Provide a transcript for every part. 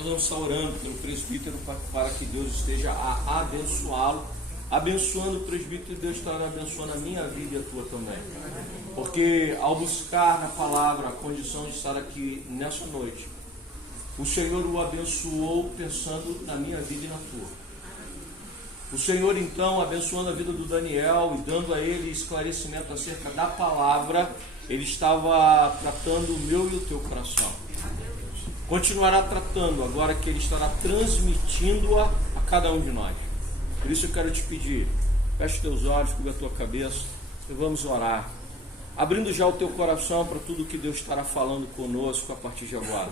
Nós vamos estar orando pelo presbítero para que Deus esteja a abençoá-lo, abençoando o presbítero, e Deus estará abençoando a minha vida e a tua também. Porque ao buscar na palavra a condição de estar aqui nessa noite, o Senhor o abençoou pensando na minha vida e na tua. O Senhor então, abençoando a vida do Daniel e dando a ele esclarecimento acerca da palavra, ele estava tratando o meu e o teu coração. Continuará tratando, agora que ele estará transmitindo-a a cada um de nós. Por isso eu quero te pedir, feche teus olhos, cubra a tua cabeça e vamos orar, abrindo já o teu coração para tudo que Deus estará falando conosco a partir de agora.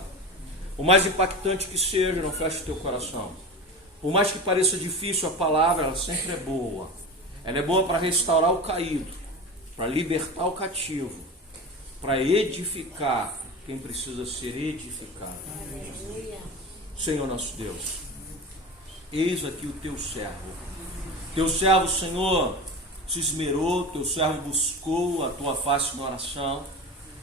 O mais impactante que seja, não feche teu coração. Por mais que pareça difícil, a palavra ela sempre é boa. Ela é boa para restaurar o caído, para libertar o cativo, para edificar quem precisa ser edificado. Senhor nosso Deus, eis aqui o teu servo. Teu servo, Senhor, se esmerou, teu servo buscou a tua face na oração.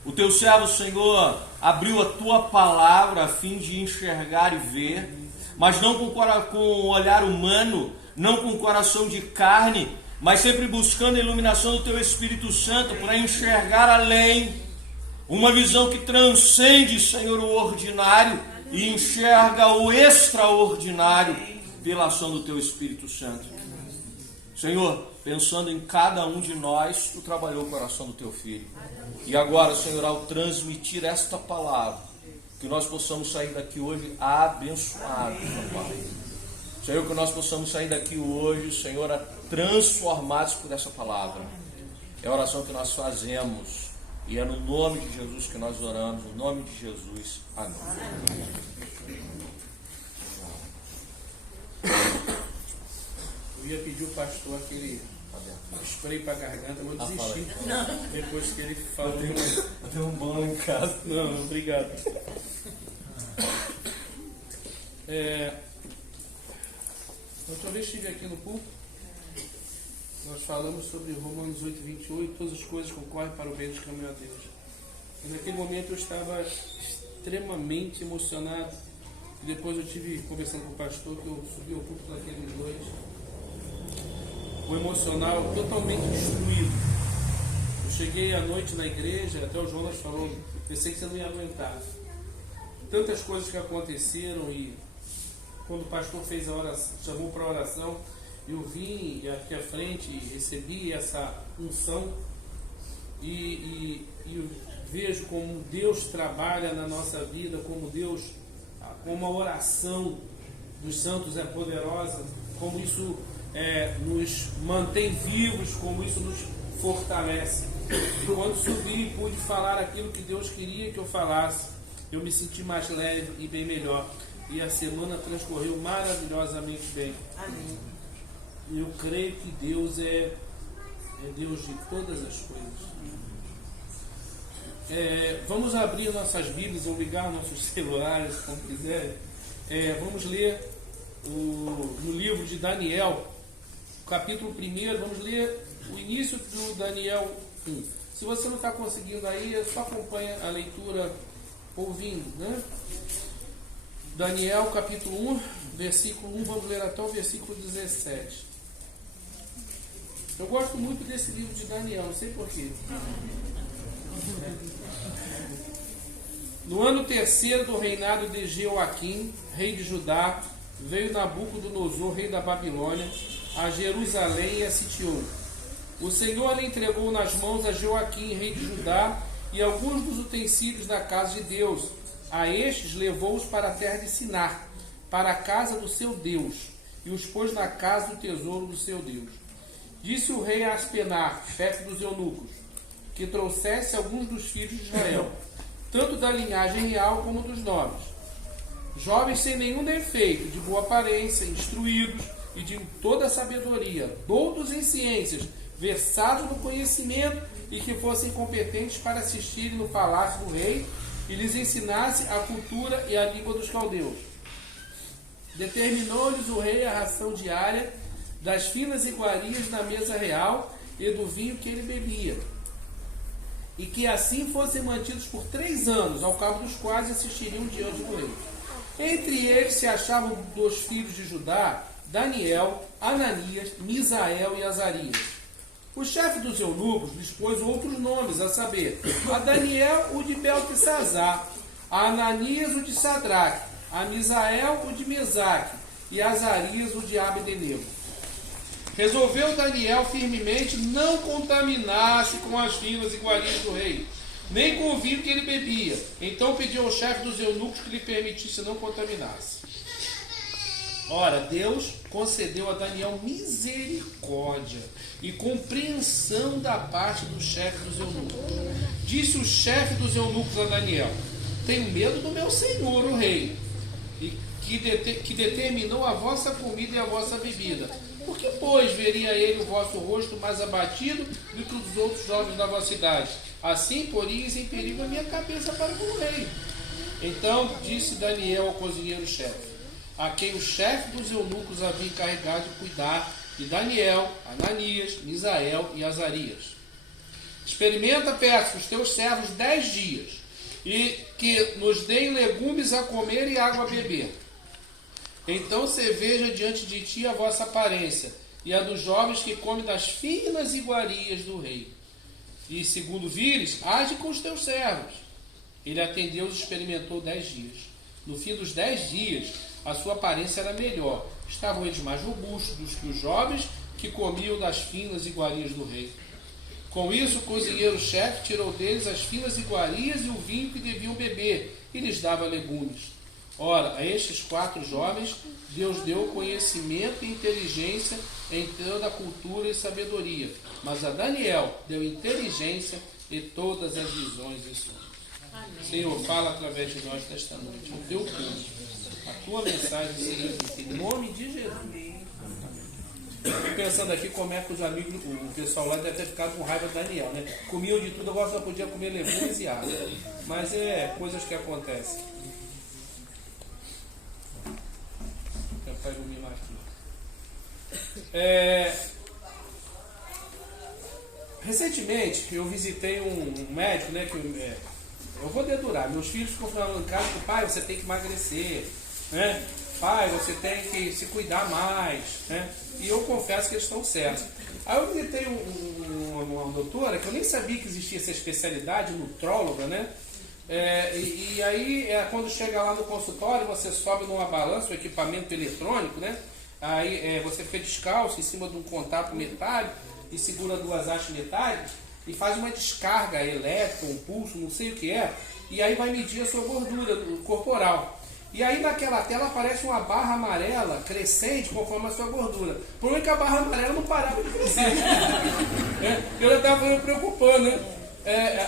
O teu servo, Senhor, abriu a tua palavra a fim de enxergar e ver, mas não com olhar humano, não com coração de carne, mas sempre buscando a iluminação do teu Espírito Santo para enxergar além. Uma visão que transcende, Senhor, o ordinário e enxerga o extraordinário pela ação do teu Espírito Santo. Senhor, pensando em cada um de nós, tu trabalhou o coração do teu filho. E agora, Senhor, ao transmitir esta palavra, que nós possamos sair daqui hoje abençoados, Pai. Senhor, que nós possamos sair daqui hoje, Senhor, transformados por essa palavra. É a oração que nós fazemos. E é no nome de Jesus que nós oramos, no nome de Jesus. Amém. Eu ia pedir o pastor aquele spray para a garganta, eu vou desistir. Depois que ele falou. Eu tenho um bom em casa. Não, obrigado. Outra vez estive aqui no púlpito. Nós falamos sobre Romanos 8:28, todas as coisas concorrem para o bem dos que amam a Deus. E naquele momento eu estava extremamente emocionado. E depois eu estive conversando com o pastor, que eu subi ao púlpito naqueles dois. O emocional totalmente destruído. Eu cheguei à noite na igreja, até o Jonas falou, pensei que você não ia aguentar. Tantas coisas que aconteceram e quando o pastor fez a oração, chamou para a oração, eu vim aqui à frente e recebi essa unção e eu vejo como Deus trabalha na nossa vida, como a oração dos santos é poderosa, como isso nos mantém vivos, como isso nos fortalece. E quando subi e pude falar aquilo que Deus queria que eu falasse, eu me senti mais leve e bem melhor. E a semana transcorreu maravilhosamente bem. Amém. Eu creio que Deus é Deus de todas as coisas. Vamos abrir nossas Bíblias ou ligar nossos celulares, como quiserem. Vamos ler no livro de Daniel, capítulo 1. Vamos ler o início do Daniel 1. Se você não está conseguindo aí, só acompanha a leitura ouvindo, né? Daniel capítulo 1, versículo 1, vamos ler até o versículo 17. Eu gosto muito desse livro de Daniel, não sei porquê. No ano 3º do reinado de Jeoaquim, rei de Judá, veio Nabucodonosor, rei da Babilônia, a Jerusalém e a sitiou. O Senhor lhe entregou nas mãos a Jeoaquim, rei de Judá, e alguns dos utensílios da casa de Deus. A estes levou-os para a terra de Sinar, para a casa do seu Deus, e os pôs na casa do tesouro do seu Deus. Disse o rei a Aspenar, chefe dos eunucos, que trouxesse alguns dos filhos de Israel, tanto da linhagem real como dos nobres, jovens sem nenhum defeito, de boa aparência, instruídos e de toda sabedoria, doutos em ciências, versados no conhecimento e que fossem competentes para assistirem no palácio do rei e lhes ensinasse a cultura e a língua dos caldeus. Determinou-lhes o rei a ração diária das finas iguarias na mesa real e do vinho que ele bebia, e que assim fossem mantidos por 3 anos, ao cabo dos quais assistiriam diante do rei. Entre eles se achavam dos filhos de Judá, Daniel, Ananias, Misael e Azarias. O chefe dos eunucos lhes pôs outros nomes, a saber, a Daniel o de Beltesazar, a Ananias o de Sadraque, a Misael o de Mesaque e a Azarias o de Abdenego. Resolveu Daniel firmemente não contaminar-se com as finas iguarias do rei, nem com o vinho que ele bebia. Então pediu ao chefe dos eunucos que lhe permitisse não contaminar-se. Ora, Deus concedeu a Daniel misericórdia e compreensão da parte do chefe dos eunucos. Disse o chefe dos eunucos a Daniel: tenho medo do meu senhor, o rei, e que determinou a vossa comida e a vossa bebida. Por que, pois, veria ele o vosso rosto mais abatido do que os outros jovens da vossa idade? Assim, poríeis em perigo a minha cabeça para com o rei. Então disse Daniel ao cozinheiro-chefe, a quem o chefe dos eunucos havia encarregado de cuidar de Daniel, Ananias, Misael e Azarias: experimenta, peço, os teus servos 10 dias, e que nos deem legumes a comer e água a beber. Então se veja diante de ti a vossa aparência, e a dos jovens que comem das finas iguarias do rei. E segundo vires, age com os teus servos. Ele atendeu e os experimentou 10 dias. No fim dos 10 dias, a sua aparência era melhor. Estavam eles mais robustos que os jovens que comiam das finas iguarias do rei. Com isso, o cozinheiro-chefe tirou deles as finas iguarias e o vinho que deviam beber, e lhes dava legumes. Ora, a estes 4 jovens, Deus deu conhecimento e inteligência em toda a cultura e sabedoria. Mas a Daniel deu inteligência em todas as visões e sonhos. Amém. Senhor, fala através de nós desta noite. O teu culto, a tua mensagem seja dita em nome de Jesus. Estou pensando aqui como é que os amigos, o pessoal lá deve ter ficado com raiva do Daniel, né? Comiam de tudo, agora só podia comer legumes e água. Mas é coisas que acontecem. Vou tentar iluminar aqui. Recentemente eu visitei um médico, né? Eu vou dedurar. Meus filhos ficam falando em casa que, pai, você tem que emagrecer, né? Pai, você tem que se cuidar mais, né? E eu confesso que eles estão certos. Aí eu visitei uma doutora que eu nem sabia que existia essa especialidade, nutróloga, né? E aí, quando chega lá no consultório, você sobe numa balança, um equipamento eletrônico, né? Aí você fica descalço em cima de um contato metálico e segura 2 hastes metálicas e faz uma descarga elétrica, um pulso, não sei o que é, e aí vai medir a sua gordura corporal. E aí naquela tela aparece uma barra amarela crescente conforme a sua gordura. O problema é que a barra amarela não parava de crescer. Eu já estava me preocupando, né?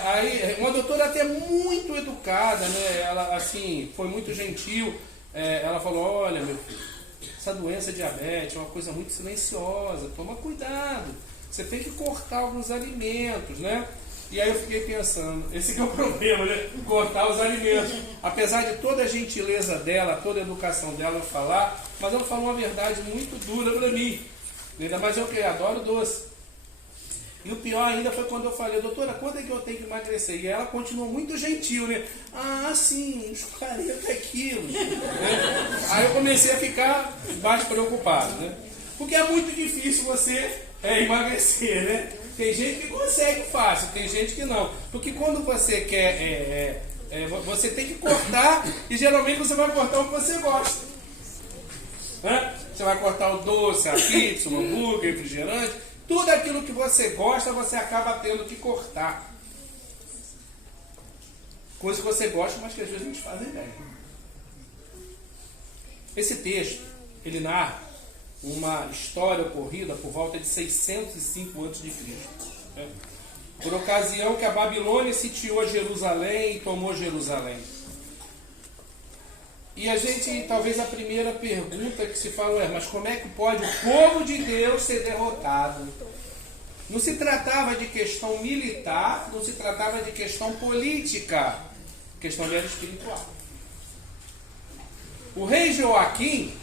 Aí uma doutora até muito educada, né? Ela assim, foi muito gentil. Ela falou: olha, meu filho, essa doença diabetes é uma coisa muito silenciosa, toma cuidado. Você tem que cortar alguns alimentos, né? E aí eu fiquei pensando, esse que é o problema, né? Cortar os alimentos. Apesar de toda a gentileza dela, toda a educação dela eu falar, mas ela falou uma verdade muito dura para mim. Ainda mais eu que adoro doce. E o pior ainda foi quando eu falei: doutora, quanto é que eu tenho que emagrecer? E ela continuou muito gentil, né? Ah, sim, uns 40 quilos. Aí eu comecei a ficar mais preocupado, né? Porque é muito difícil você emagrecer, né? Tem gente que consegue fácil, tem gente que não. Porque quando você quer, você tem que cortar, e geralmente você vai cortar o que você gosta. Né? Você vai cortar o doce, a pizza, o hambúrguer, o refrigerante. Tudo aquilo que você gosta, você acaba tendo que cortar. Coisa que você gosta, mas que às vezes não te fazem bem. Esse texto, ele narra uma história ocorrida por volta de 605 a.C. Por ocasião que a Babilônia sitiou Jerusalém e tomou Jerusalém. E a gente, talvez a primeira pergunta que se fala mas como é que pode o povo de Deus ser derrotado? Não se tratava de questão militar, não se tratava de questão política, a questão era espiritual. O rei Joaquim,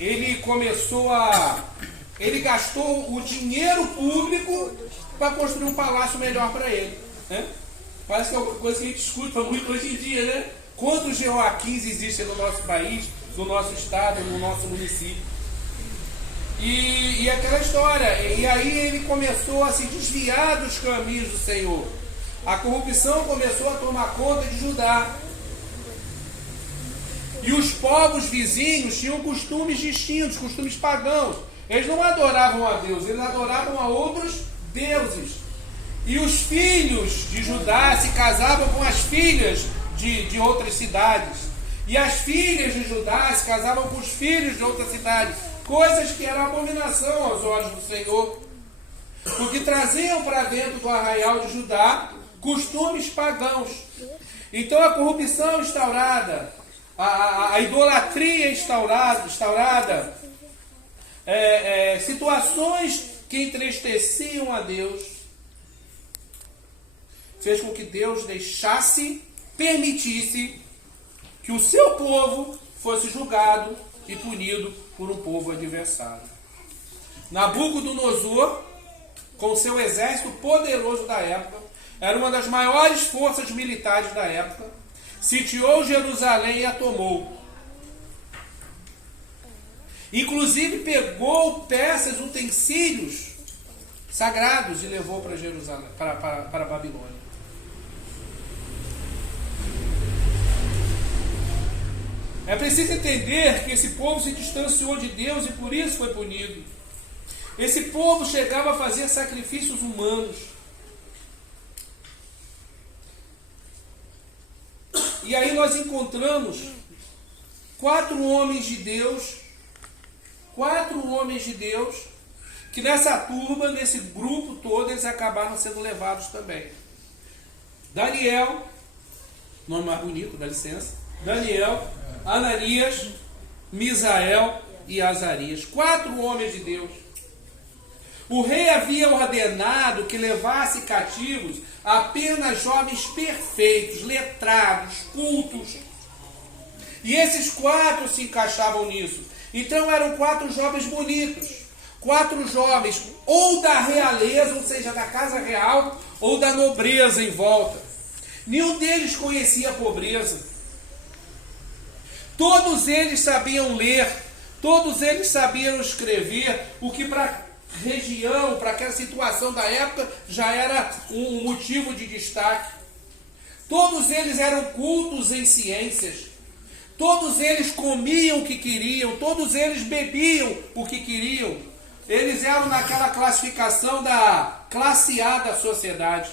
ele gastou o dinheiro público para construir um palácio melhor para ele, né? Parece que é uma coisa que a gente escuta muito hoje em dia, né? Quantos Jeoaquins existem no nosso país, no nosso estado, no nosso município? E aquela história, e aí ele começou a se desviar dos caminhos do Senhor. A corrupção começou a tomar conta de Judá. E os povos vizinhos tinham costumes distintos, costumes pagãos. Eles não adoravam a Deus, eles adoravam a outros deuses. E os filhos de Judá se casavam com as filhas de outras cidades. E as filhas de Judá se casavam com os filhos de outras cidades. Coisas que eram abominação aos olhos do Senhor. Porque traziam para dentro do arraial de Judá costumes pagãos. Então a corrupção instaurada, a idolatria instaurada, situações que entristeciam a Deus, fez com que Deus permitisse que o seu povo fosse julgado e punido por um povo adversário. Nabucodonosor, com seu exército poderoso da época, era uma das maiores forças militares da época, sitiou Jerusalém e a tomou. Inclusive pegou peças, utensílios sagrados e levou para Jerusalém, para a Babilônia. É preciso entender que esse povo se distanciou de Deus e por isso foi punido. Esse povo chegava a fazer sacrifícios humanos. E aí nós encontramos 4 homens de Deus, que nessa turma, nesse grupo todo, eles acabaram sendo levados também. Daniel, nome mais bonito, dá licença. Daniel, Ananias, Misael e Azarias. 4 homens de Deus. O rei havia ordenado que levasse cativos apenas jovens perfeitos, letrados, cultos. E esses 4 se encaixavam nisso. Então eram 4 jovens bonitos. 4 jovens ou da realeza, ou seja, da casa real, ou da nobreza em volta. Nenhum deles conhecia a pobreza. Todos eles sabiam ler, todos eles sabiam escrever, o que para região, para aquela situação da época, já era um motivo de destaque. Todos eles eram cultos em ciências. Todos eles comiam o que queriam, todos eles bebiam o que queriam. Eles eram naquela classificação da classe A da sociedade.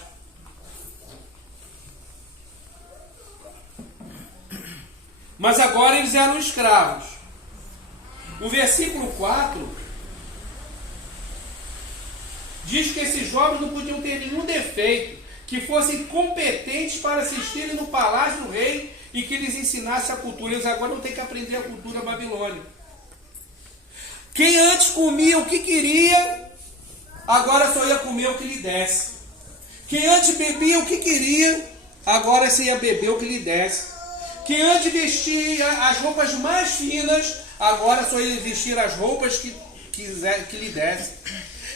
Mas agora eles eram escravos. O versículo 4 diz que esses jovens não podiam ter nenhum defeito, que fossem competentes para assistirem no palácio do rei e que lhes ensinasse a cultura. Eles agora vão ter que aprender a cultura babilônica. Quem antes comia o que queria, agora só ia comer o que lhe desse. Quem antes bebia o que queria, agora só ia beber o que lhe desse. Quem antes vestia as roupas mais finas, agora só ia vestir as roupas que lhe desse.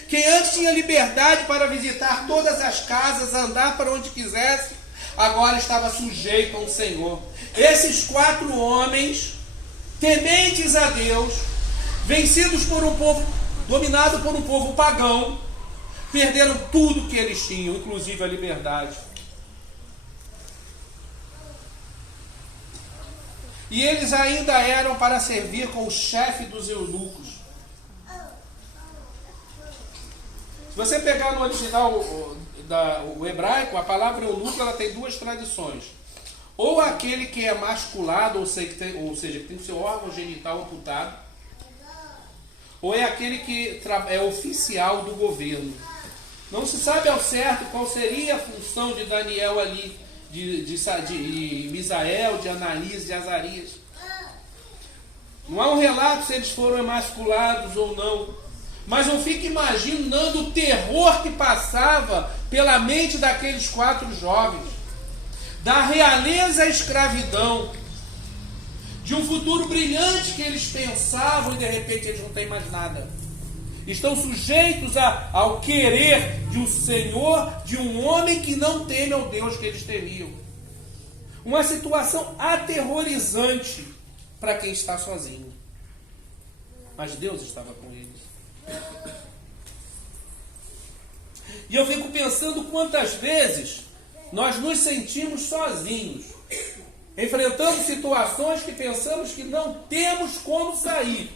Quem antes tinha liberdade para visitar todas as casas, andar para onde quisesse, agora estava sujeito ao Senhor. Esses 4 homens, tementes a Deus, vencidos por um povo, dominado por um povo pagão, perderam tudo que eles tinham, inclusive a liberdade. E eles ainda eram para servir com o chefe dos eunucos. Se você pegar no original o hebraico, a palavra eunuco ela tem 2 tradições. Ou aquele que é masculado, ou seja, que tem o seu órgão genital amputado, ou é aquele que é oficial do governo. Não se sabe ao certo qual seria a função de Daniel ali, de Misael, de Ananias e de Azarias. Não há um relato se eles foram emasculados ou não. Mas eu fico imaginando o terror que passava pela mente daqueles 4 jovens. Da realeza à escravidão. De um futuro brilhante que eles pensavam e de repente eles não têm mais nada. Estão sujeitos ao querer de um Senhor, de um homem que não teme ao Deus que eles temiam. Uma situação aterrorizante para quem está sozinho. Mas Deus estava com eles. E eu fico pensando quantas vezes nós nos sentimos sozinhos, enfrentando situações que pensamos que não temos como sair.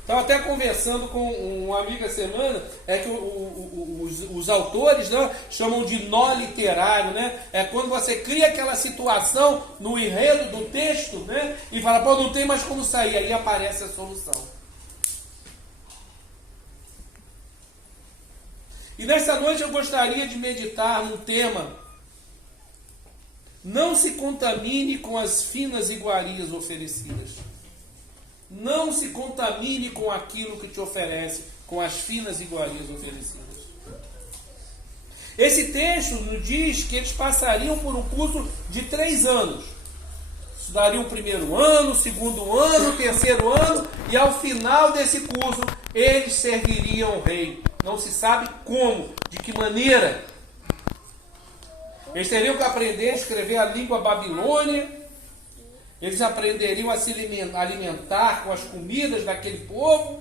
Estava até conversando com um amigo essa semana, que os autores, né, chamam de nó literário, né? É quando você cria aquela situação no enredo do texto, né, e fala, pô, não tem mais como sair, aí aparece a solução. E nessa noite eu gostaria de meditar num tema: não se contamine com as finas iguarias oferecidas. Não se contamine com aquilo que te oferece, com as finas iguarias oferecidas. Esse texto nos diz que eles passariam por um curso de 3 anos. Estudariam o primeiro ano, o segundo ano, o terceiro ano, e ao final desse curso eles serviriam o rei. Não se sabe como, de que maneira. Eles teriam que aprender a escrever a língua babilônia. Eles aprenderiam a se alimentar com as comidas daquele povo.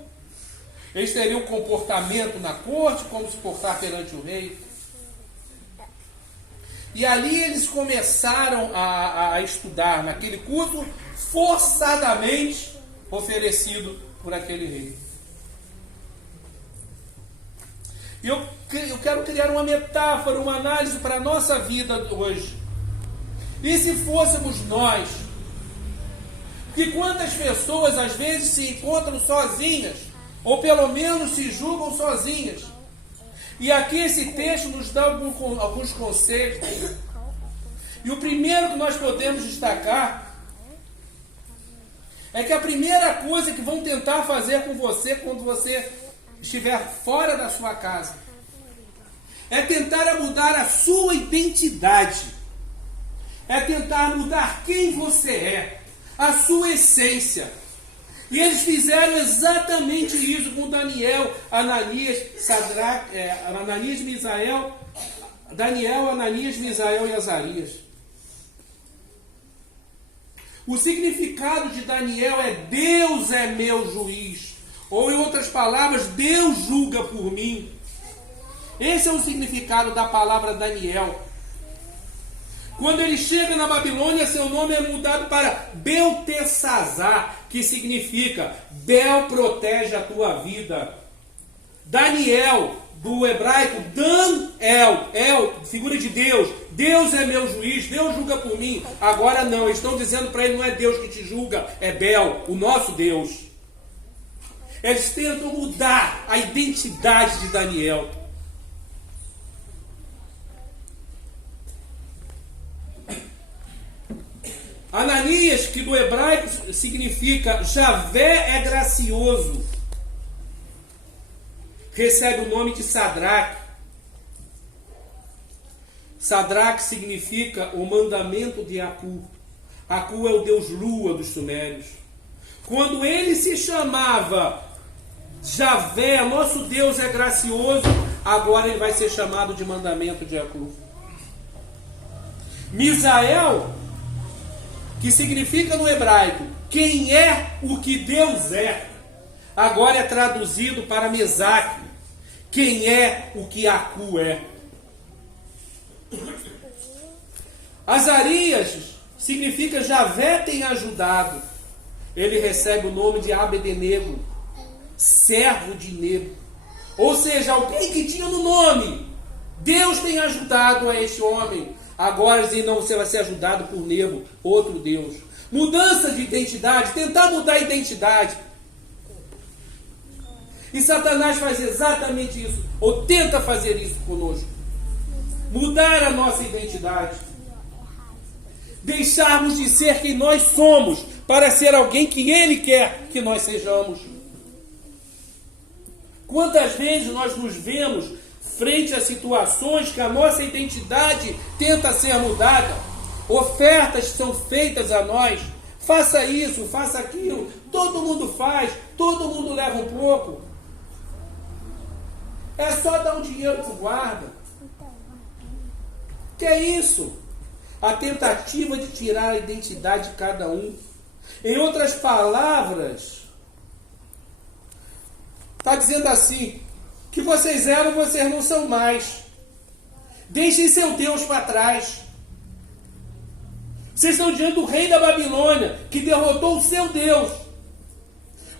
Eles teriam um comportamento na corte, como se portar perante o rei. E ali eles começaram a estudar naquele curso forçadamente oferecido por aquele rei. E eu quero criar uma metáfora, uma análise para a nossa vida hoje. E se fôssemos nós? Que quantas pessoas às vezes se encontram sozinhas, ou pelo menos se julgam sozinhas. E aqui esse texto nos dá alguns conceitos. E o primeiro que nós podemos destacar é que a primeira coisa que vão tentar fazer com você quando você estiver fora da sua casa é tentar mudar a sua identidade. É tentar mudar quem você é. A sua essência. E eles fizeram exatamente isso com Daniel, Ananias, Ananias, Misael e Azarias. O significado de Daniel é: Deus é meu juiz. Ou, em outras palavras, Deus julga por mim. Esse é o significado da palavra Daniel. Quando ele chega na Babilônia, seu nome é mudado para Beltesazar, que significa Bel protege a tua vida. Daniel, do hebraico, Dan-El, figura de Deus. Deus é meu juiz, Deus julga por mim. Agora não, eles estão dizendo para ele, não é Deus que te julga, é Bel, o nosso Deus. Eles tentam mudar a identidade de Daniel. Ananias, que do hebraico significa Javé é gracioso, recebe o nome de Sadraque. Sadraque significa o mandamento de Acu. Acu é o deus lua dos sumérios. Quando ele se chamava Javé, nosso Deus é gracioso, agora ele vai ser chamado de mandamento de Acu. Misael, que significa no hebraico, quem é o que Deus é, agora é traduzido para Mesaque, quem é o que Acu é. Azarias significa Javé tem ajudado. Ele recebe o nome de Abed-nego, servo de Nego. Ou seja, alguém que tinha no nome, Deus tem ajudado a este homem. Agora não, você vai ser ajudado por Nego, outro Deus. Mudança de identidade, tentar mudar a identidade. E Satanás faz exatamente isso, ou tenta fazer isso conosco. Mudar a nossa identidade. Deixarmos de ser quem nós somos, para ser alguém que Ele quer que nós sejamos. Quantas vezes nós nos vemos frente a situações que a nossa identidade tenta ser mudada, ofertas são feitas a nós, faça isso, faça aquilo, todo mundo faz, todo mundo leva um pouco, é só dar um dinheiro para o guarda. Que é isso? a tentativa de tirar a identidade de cada um. Em outras palavras, está dizendo assim, que vocês eram, vocês não são mais. Deixem seu Deus para trás. Vocês estão diante do rei da Babilônia, que derrotou o seu Deus.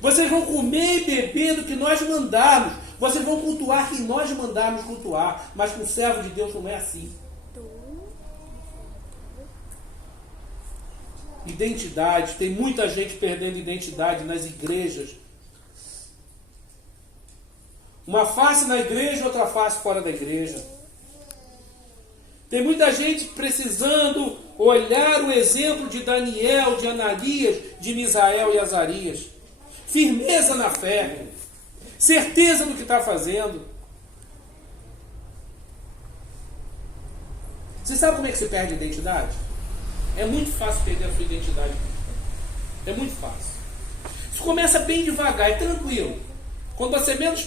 Vocês vão comer e beber do que nós mandarmos. Vocês vão cultuar quem nós mandarmos cultuar. Mas com o servo de Deus não é assim. Identidade. Tem muita gente perdendo identidade nas igrejas. Uma face na igreja, outra face fora da igreja. Tem muita gente precisando olhar o exemplo de Daniel, de Ananias, de Misael e Azarias. Firmeza na fé. Certeza no que está fazendo. Você sabe como é que se perde a identidade? É muito fácil perder a sua identidade. É muito fácil. Isso começa bem devagar, é tranquilo. Quando você menos